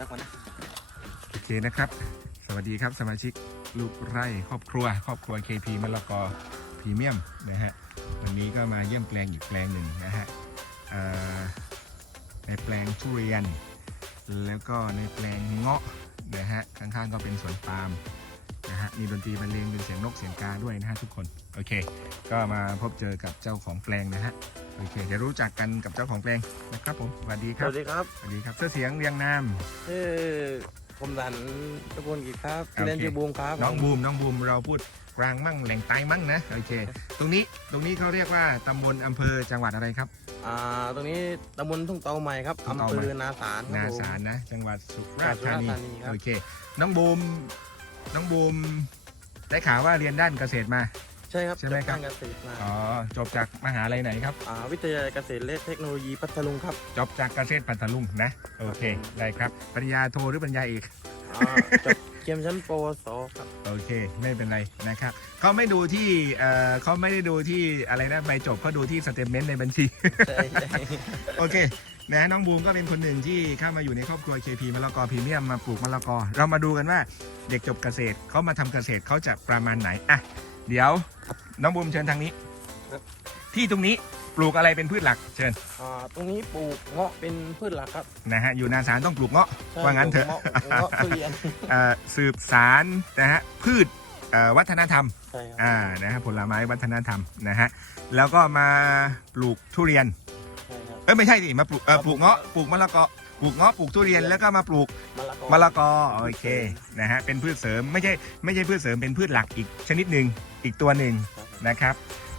สักวันนะโอเคนะครับ สวัสดีครับสมาชิกลูกไร่ครอบครัว ครอบครัว KP มะละกอพรีเมียมนะฮะวันนี้ก็มาเยี่ยมแปลงอีกแปลงหนึ่งนะฮะในแปลงทุเรียน แล้วก็ในแปลงเงาะนะฮะข้างๆก็เป็นสวนปาล์มะฮะมีดนตรีบรรเลงเป็นเสียงนกเสียงกาด้วยนะฮะทุกคนโอเค ก็มาพบเจอกับเจ้าของแปลงนะฮะโอเคเดี๋ยวรู้จักกันกับเจ้าของแปลงนะครับผมสวัสดีคสรับวัสดีครับสวัสดีครับเสื้อเสียงเรียงนาม ชื่อคมสันตะโกนกิจครับชื่อเล่นโอเค ชื่อบูมครับน้องบูมน้องบูมเราพูดกลางมั่งแหล่งใต้มั่งนะโอเค ตรงนี้ตรงนี้เขาเรียกว่าตำบลอำเภอจังหวัดอะไรครับ อ่าตรงนี้ตำบลทุ่งเตาใหม่ครับทุ่งเตาอำใหม่ เภอนาสารครับนาผม สารนะจังหวัดสุราษฎร์ธานีสุราษฎร์ธานีครับ โอเคน้องบูม น้องบูมได้ข่าวว่าเรียนด้านเกษตรมา ใช่ครับใช่ไหมครับ จกการเกษตรมาอ๋อจบจากมหาลัยไหนครับอ่าวิทยาลัยเกษตรและเทคโนโลยีพัทลุงครับจบจากเกษตรพัทลุงนะโอเคได้ครับปริญญาโทหรือปริญญาเอก อ่าจบเกมชั้นปวสครับ โอเค ไม่เป็นไรนะครับเขาไม่ดูที่เอ่อเขาไม่ได้ดูที่อะไรนะใบจบเขาดูที่สเตทเมนต์ในบัญชี ใช่ใช่โอเค นะน้องบูมก็เป็นคนหนึ่งที่เข้ามาอยู่ในครอบครัว KP มะละกอพรีเมียมมาปลูกมะละกอ เรามาดูกันว่าเด็กจบเกษตรเขามาทำเกษตรเขาจะประมาณไหนอะเดี๋ยวน้องบูมเชิญทางนี้ที่ตรงนี้ปลูกอะไรเป็นพืชหลักเชิญอ่าตรงนี้ปลูกเงาะเป็นพืชหลักครับนะฮะอยู่นาสารต้องปลูกเงาะ ใช่ว่างั้นเถอะ ปลูกเงาะเงาะทุเรียนเอ่อสืบสารนะฮะพืชเอ่อวัฒนธรรม ใช่ครับอ่านะฮะผลไม้วัฒนธรรมนะฮะแล้วก็มาปลูกทุเรียนใช่ครับ เอ้ยไม่ใช่สิมาปลูกเออมาปปลูลูกกเงาะปลูกมะละกอปลูกเงาะปลูกทุเรียนแล้วก็มาปลูกมะละกอมะละกอโอเคนะฮะเป็นพืชเสริมไม่ใช่ไม่ใช่พืชเสริมเป็นพืชหลักอีกชนิดหนึ่งอีกตัวหนึ่งครับผมนะครับ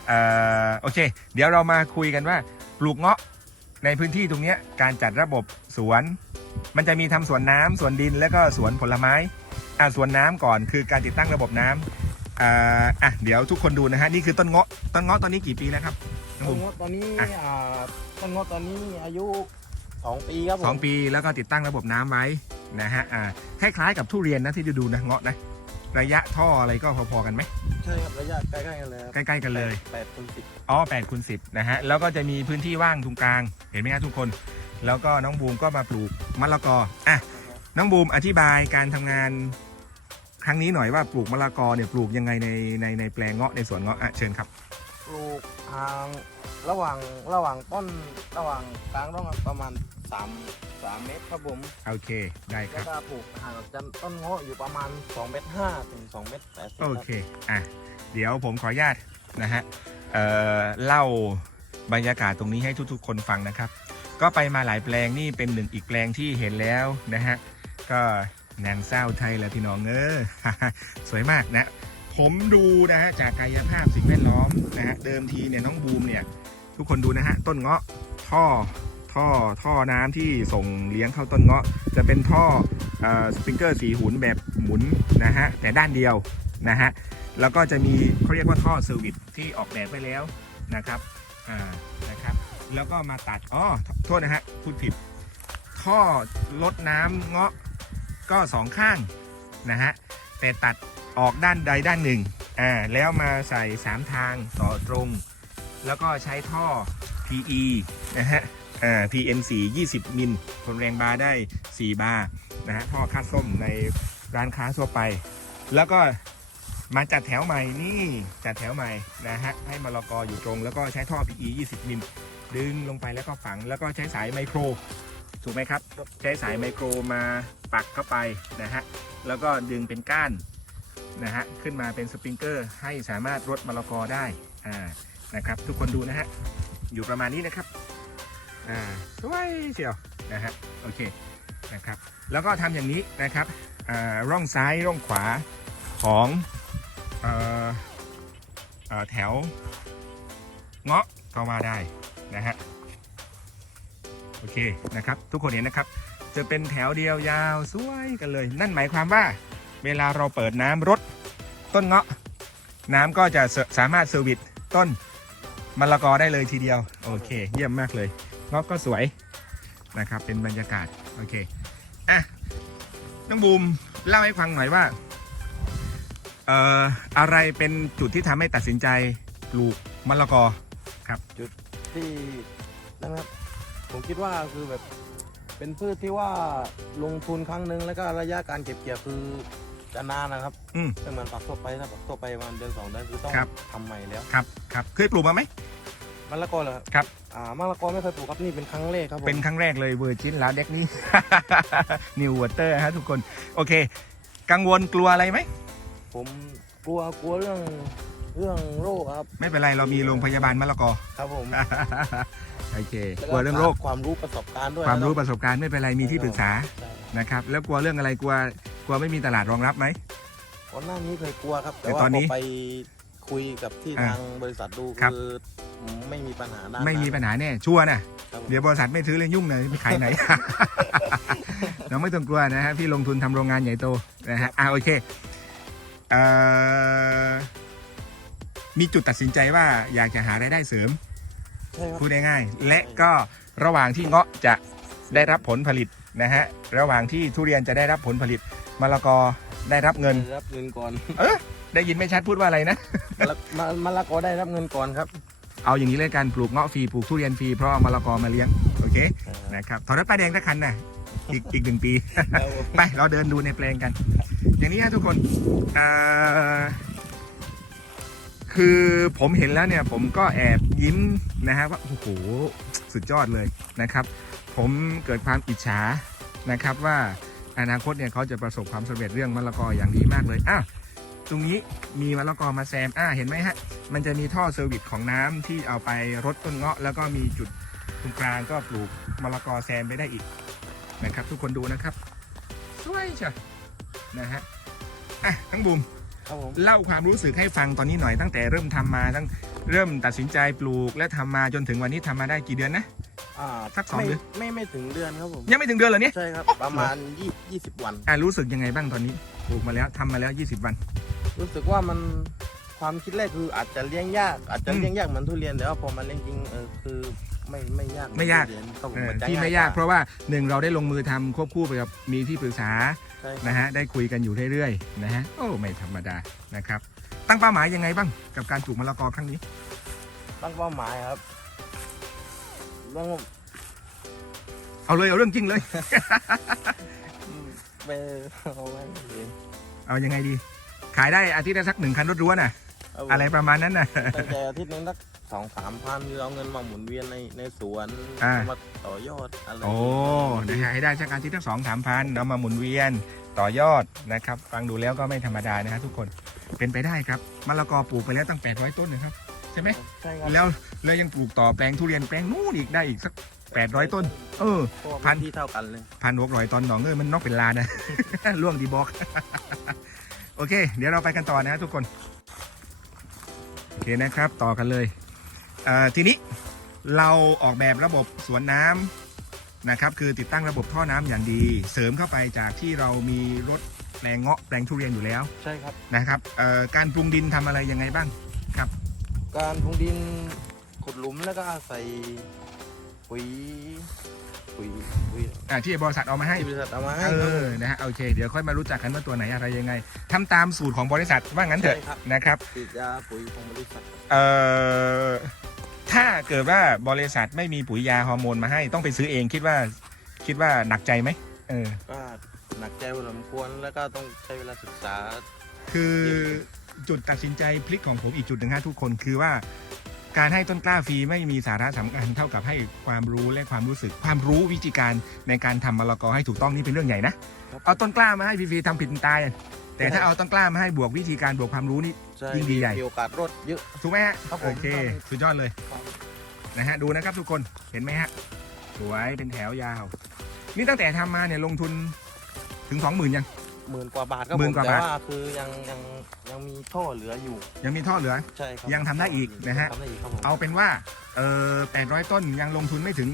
เอ่อโอเค เดี๋ยวเรามาคุยกันว่าปลูกเงาะในพื้นที่ตรงเนี้ยการจัดระบบสวน มันจะมีทำสวนน้ำสวนดินแล้วก็สวนผลไม้อ่าสวนน้ำก่อนคือการติดตั้งระบบน้ำอ่าอะเดี๋ยวทุกคนดูนะฮะนี่คือต้นเงาะต้นเงาะตอนนี้กี่ปีแล้วครับน้อง ต้บุ๋นมเงาะตอนนี้อะอ่าต้นเงาะตอนนี้อายุสองปีครับผมสองปีแล้วก็ติดตั้งระบบน้ำไว้นะฮะอ่าคล้ายๆกับทุเรียนนะที่จะดูนะเงาะนะระยะท่ออะไรก็พอๆกันไหมใช่ครับระยะใกล้ๆกันเลยครับใกล้ๆกันเลย แปดคูณสิบอ๋อ8คูณ10 นะฮะ แล้วก็จะมีพื้นที่ว่างตรงกลาง เห็นไหมครับทุกคน แล้วก็น้องบูมก็มาปลูกมะละกอ อะ น้องบูมอธิบายการทำงาน ครั้งนี้หน่อยว่าปลูกมะละกอเนี่ยปลูกยังไงในในในแปลงเงาะในสวนเงาะ อะ เชิญครับ ปลูก ห่างระหว่างระหว่างต้นระหว่างกลางต้องประมาณสามสามเมตรครับผมโอเคได้คแล้วรับก็ปลูกห่างจากต้นเงาะอยู่ประมาณ2เมตรห้าถึง2เมตรแปดสิบโอเค อะ เดี๋ยวผมขออนุญาตนะฮะ เอ่อ เล่าบรรยากาศตรงนี้ให้ทุกๆ คนฟังนะครับ ก็ไปมาหลายแปลงนี่เป็นหนึ่งอีกแปลงที่เห็นแล้วนะฮะ ก็นางเศร้าไทยแหละพี่น้องเออ สวยมากนะ ผมดูนะฮะจากกายภาพสิ่งแวดล้อมนะฮะเดิมทีเนี่ยน้องบูมเนี่ย ทุกคนดูนะฮะต้นเงาะท่อท่อท่อน้ำที่ส่งเลี้ยงเข้าต้นเงาะ จะเป็นท่อสปริงเกอร์สีหุนแบบหมุนนะฮะแต่ด้านเดียวนะฮะแล้วก็จะมีเขาเรียกว่าท่อเซอร์วิสที่ออกแบบไว้แล้วนะครับอ่านะครับ แล้วก็มาตัดอ๋อโทษนะฮะพูดผิด ท่อลดน้ำเงาะก็สองข้างนะฮะแต่ตัด ออกด้านใดด้านหนึ่งอ่าแล้วมาใส่สามทางต่อตรง แล้วก็ใช้ท่อ PE นะฮะอ่า PN4 20 มิลทนแรงบาร์ได้ 4 บาร์นะฮะท่อคาดส้มในร้านค้าทั่วไป แล้วก็มาจัดแถวใหม่นี่จัดแถวใหม่นะฮะให้มะละกออยู่ตรง แล้วก็ใช้ท่อ PE 20 มิลดึงลงไปแล้วก็ฝังแล้วก็ใช้สายไมโครถูกไหมครับ ใช้สายไมโครมาปักเข้าไปนะฮะแล้วก็ดึงเป็นก้าน นะฮะขึ้นมาเป็นสปริงเกอร์ให้สามารถรดมะละกอได้อ่านะครับทุกคนดูนะฮะอยู่ประมาณนี้นะครับอ่าสวยเชียวนะฮะโอเคนะครับแล้วก็ทำอย่างนี้นะครับอ่าร่องซ้ายร่องขวาของเอ่อแถวเงาะก็ว่าได้นะฮะโอเคนะครับทุกคนเห็นนะครับ จะเป็นแถวเดียวยาวสวยกันเลย นั่นหมายความว่า เวลาเราเปิดน้ำรดต้นเงาะ น้ำก็จะสามารถเซอร์วิสต้นมะละกอได้เลยทีเดียว โอเค เยี่ยมมากเลยเงาะก็สวยนะครับ เป็นบรรยากาศ โอเค อะ น้องบูมเล่าให้ฟังหน่อยว่า เอ่อ อะไรเป็นจุดที่ทำให้ตัดสินใจปลูกมะละกอครับ จุดที่นะครับ ผมคิดว่าคือแบบเป็นพืชที่ว่าลงทุนครั้งหนึ่งแล้วก็ระยะการเก็บเกี่ยวคือ จะนานนะครับอืม ไม่เหมือนผักทั่วไปถ้าผักทั่วไปประมาณเดือนสองเดือนคือต้องครับ ทำใหม่แล้วครับครับเคยปลูกมาไหม มะละกอเหรอครับ อ่ามะละกอไม่เคยปลูกครับนี่เป็นครั้งแรกครับผมเป็นครั้งแรกเลยเวอร์จินลาเด็กนี่ นิววอเตอร์ฮะทุกคน โอเค กังวลกลัวอะไรไหม ผมกลัวกลัวเรื่องเรื่องโรคครับ ไม่เป็นไรเรามีโรงพยาบาลมะละกอ ครับผมโอเคแล้วกลัวเรื่องโรค ความรู้ประสบการณ์ด้วยความรู้แล้ประสบการณ์ไม่เป็นไรมีที่ปรึกษาใช่ นะครับ แล้วกลัวเรื่องอะไรกลัว กลัวไม่มีตลาดรองรับไหมก่อนหน้านี้เคยกลัวครับ แต่แต่ว่าตอนนี้พอไปคุยกับที่อ่าทางบริษัทดูครับ คือไม่มีปัญหาด้านไม่มีนั้นปัญหาแน่ชัวร์นะ ครับผมเดี๋ยวบริษัทไม่ซื้อเลยยุ่งเลยไปขายไหน เราไม่ต้องกลัวนะฮะพี่ลงทุนทำโรงงานใหญ่โตนะฮะอ่าโอเคเอ่อมีจุดตัดสินใจว่าอยากจะหารายได้เสริมใช่ครับ พูดง่ายๆและก็ระหว่างที่เงาะจะได้รับผลผลิตนะฮะระหว่างที่ทุเรียนจะได้รับผลผลิต มะละกอได้รับเงิน ได้รับเงินก่อนได้ยินไม่ชัดพูดว่าอะไรนะ มะละมะมะละกอได้รับเงินก่อนครับ เอาอย่างนี้เลยกันปลูกเงาะฟรีปลูกทุเรียนฟรีเพราะเอามะละกอมาเลี้ยงโอเคนะครับถอดรถป้ายแดงสักคันนะอีกอีกหนึ่งปีครับผมไปเราเดินดูในแปลงกัน อย่างนี้ฮะทุกคนเอ่อคือผมเห็นแล้วเนี่ยผมก็แอบยิ้มนะฮะว่าโอ้โหสุดยอดเลยนะครับ ผมเกิดความอิจฉานะครับว่า อนาคตเนี่ยเขาจะประสบความสำเร็จเรื่องมะละกออย่างดีมากเลยอ้าวตรงนี้มีมะละกอมาแซมอ่าเห็นไหมฮะ มันจะมีท่อเซอร์วิสของน้ำที่เอาไปรดต้นเงาะ แล้วก็มีจุดตรงกลางก็ปลูกมะละกอแซมไปได้อีกนะครับ ทุกคนดูนะครับสวยเชียวนะฮะอะทั้งบุมครับผมเล่าความรู้สึกให้ฟังตอนนี้หน่อยตั้งแต่เริ่มทำมาตั้งเริ่มตัดสินใจปลูกและทำมาจนถึงวันนี้ทำมาได้กี่เดือนนะ อ่าสักสองไม่เดือนไม่ไม่ถึงเดือนครับผม ยังไม่ถึงเดือนเลยเนี่ย ใช่ครับประมาณยี่ยี่สิบวัน อะรู้สึกยังไงบ้างตอนนี้ปลูกมาแล้วทำมาแล้ว 20 วัน รู้สึกว่ามันความคิดแรกคืออาจจะเลี้ยงยาก อาจจะอืมเลี้ยงยากเหมือนทุเรียนแต่ว่าพอมาเลี้ยงจริงเออคือไม่ไม่ยากเหอนไม่ยาก ทุเรีนครับผมเออมันจะที่ไม่ง่ยากว่เพราะว่าหนึ่งเราได้ลงมือทำควบคู่ไปกับมีที่ปรึกษาใช่ครับนะฮะได้คุยกันอยู่เรื่อยๆนะฮะโอ้ไม่ธรรมดานะครับตั้งเป้าหมายยังไงบ้างกับการปลูกมะละกอครั้งนี้ ตั้งเป้าหมายครับ เรื่องเอาเลยเอาเรื่องจริงเลย ไปเอาไว้เรียนเอายังไงดี ขายได้อาทิตย์ละสักหนึ่งคันรถรั้วน่ะครับผมอะไรประมาณนั้นน่ะ ตั้งแต่อาทิตย์หนึงสักสองสามพันคือเอาเงินมาหมุนเวียนในในสวนอ่า มาต่อยอดอะไรโอ้นะฮะให้ได้สักอาทิตย์ละสองสามพันเอามาหมุนเวียนต่อยอดนะครับ ฟังดูแล้วก็ไม่ธรรมดานะฮะทุกคนเป็นไปได้ครับมะละกอปลูกไปแล้วตั้ง800ต้นนะครับใช่ไหมใช่ครับแล้วแล้วยังปลูกต่อแปลงทุเรียนแปลงนู้นอีกได้อีกสัก800ต้น เออ เพราะว่าพัน ที่เท่ากันเลย พันหกร้อยตอนหนองเอ้ยมันนอกเป็นลานนะล่วงดีบอก โอเค เดี๋ยวเราไปกันต่อนะฮะทุกคน โอเคนะครับ ต่อกันเลยเอ่อทีนี้เราออกแบบระบบสวนน้ำนะครับ คือติดตั้งระบบท่อน้ำอย่างดี เสริมเข้าไปจากที่เรามีรถแปลงเงาะแปลงทุเรียนอยู่แล้วใช่ครับ นะครับเอ่อการปรุงดินทำอะไรยังไงบ้าง การพรวงดินขุดหลุมแล้วก็ใส่ปุ๋ยปุ๋ยปุ๋ยอ่าที่บริษัทเอามาให้ ที่บริษัทเอามาให้เอครับผอมนะฮะ โอเค เดี๋ยวค่อยมารู้จักกันว่าตัวไหนอะไรยังไง ทำตามสูตรของบริษัทว่างั้นเถอะใช่ครับ นะครับฉีดยาปุ๋ยของบริษัทครับเอ่อ ถ้าเกิดว่าบริษัทไม่มีปุ๋ยยาฮอร์โมนมาให้ต้องไปซื้อเองคิดว่า คิดว่าหนักใจไหม เออ ก็หนักใจพอสมควรแล้วก็ต้องใช้เวลาศึกษาคือ จุดตัดสินใจพลิกของผมอีกจุดหนึ่งฮะทุกคนคือว่า การให้ต้นกล้าฟรีไม่มีสาระสำคัญเท่ากับให้ความรู้และความรู้สึก ความรู้วิธีการในการทำมะละกอให้ถูกต้องนี่เป็นเรื่องใหญ่นะเอาต้นกล้ามาให้ฟรีๆทำผิดตายแต่ถ้าเอาต้นกล้ามาให้บวกวิธีการบวกความรู้นี่ใช่ยิ่งดีใหญ่ มีโอกาสรดเยอะ ถูกไหมฮะครับผมโอเคสุดยอดเลยนะฮะดูนะครับทุกคนเห็นไหมฮะสวยเป็นแถวยาว นี่ตั้งแต่ทำมาเนี่ยลงทุนถึงสองหมื่นยัง หมื่นกว่าบาทครับหมื่ผนมกว่าแต่บาท ว่าคือยังยังยังมีท่อเหลืออยู่ยังมีท่อเหลือ ใช่ครับยังทำได้อีกนะฮะ ทำได้อีกครับผมเอาเป็นว่าเออแปดร้อยต้นยังลงทุนไม่ถึง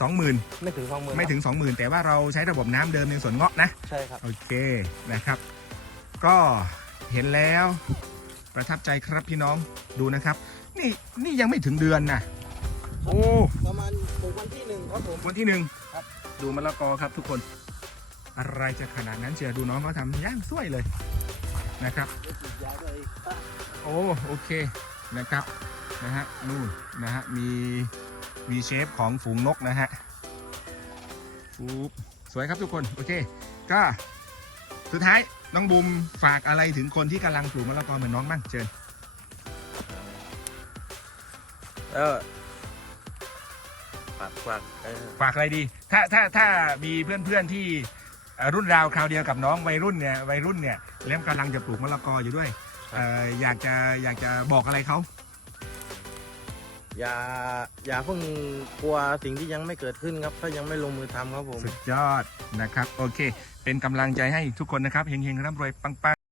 สองหมื่นไม่ถึงสองหมื่นไม่ถึงสองหมื่นแต่ว่าเราใช้ระบบน้ำเดิมในสวนเงาะนะ ใช่ครับ โอเคนะครับ ก็เห็นแล้วประทับใจครับพี่น้องดูนะครับ นี่นี่ยังไม่ถึงเดือนนะโอ้ ประมาณปลูกวันที่หนึ่งครับผม วันที่หนึ่งครับ ดูมะละกอครับทุกคน อะไรจะขนาดนั้นเชียวดูน้องเขาทำย่างสวยเลยนะครับได้ฉีดยาด้วยป้าโอ้โอเคนะครับนะฮะนู่นนะฮะมีมีเชฟของฝูงนกนะฮะปุ๊บสวยครับทุกคนโอเค ก็สุดท้ายน้องบูมฝากอะไรถึงคนที่กำลังปลูกมะละกอเหมือนน้องบ้างเชิญเออฝากฝากเออฝากอะไรดี ถ้าถ้าถ้ามีเพื่อนๆที่ เอ่อรุ่นราวคราวเดียวกับน้องวัยรุ่นเนี่ยวัยรุ่นเนี่ยแล้วกำลังจะปลูกมะละกออยู่ด้วยเอ่ออยากจะอยากจะบอกอะไรเขาอย่าอย่าเพิ่งกลัวสิ่งที่ยังไม่เกิดขึ้นครับ ถ้ายังไม่ลงมือทำครับผม สุดยอดนะครับ โอเค เป็นกำลังใจให้ทุกคนนะครับเฮงๆร่ำรวยปังๆ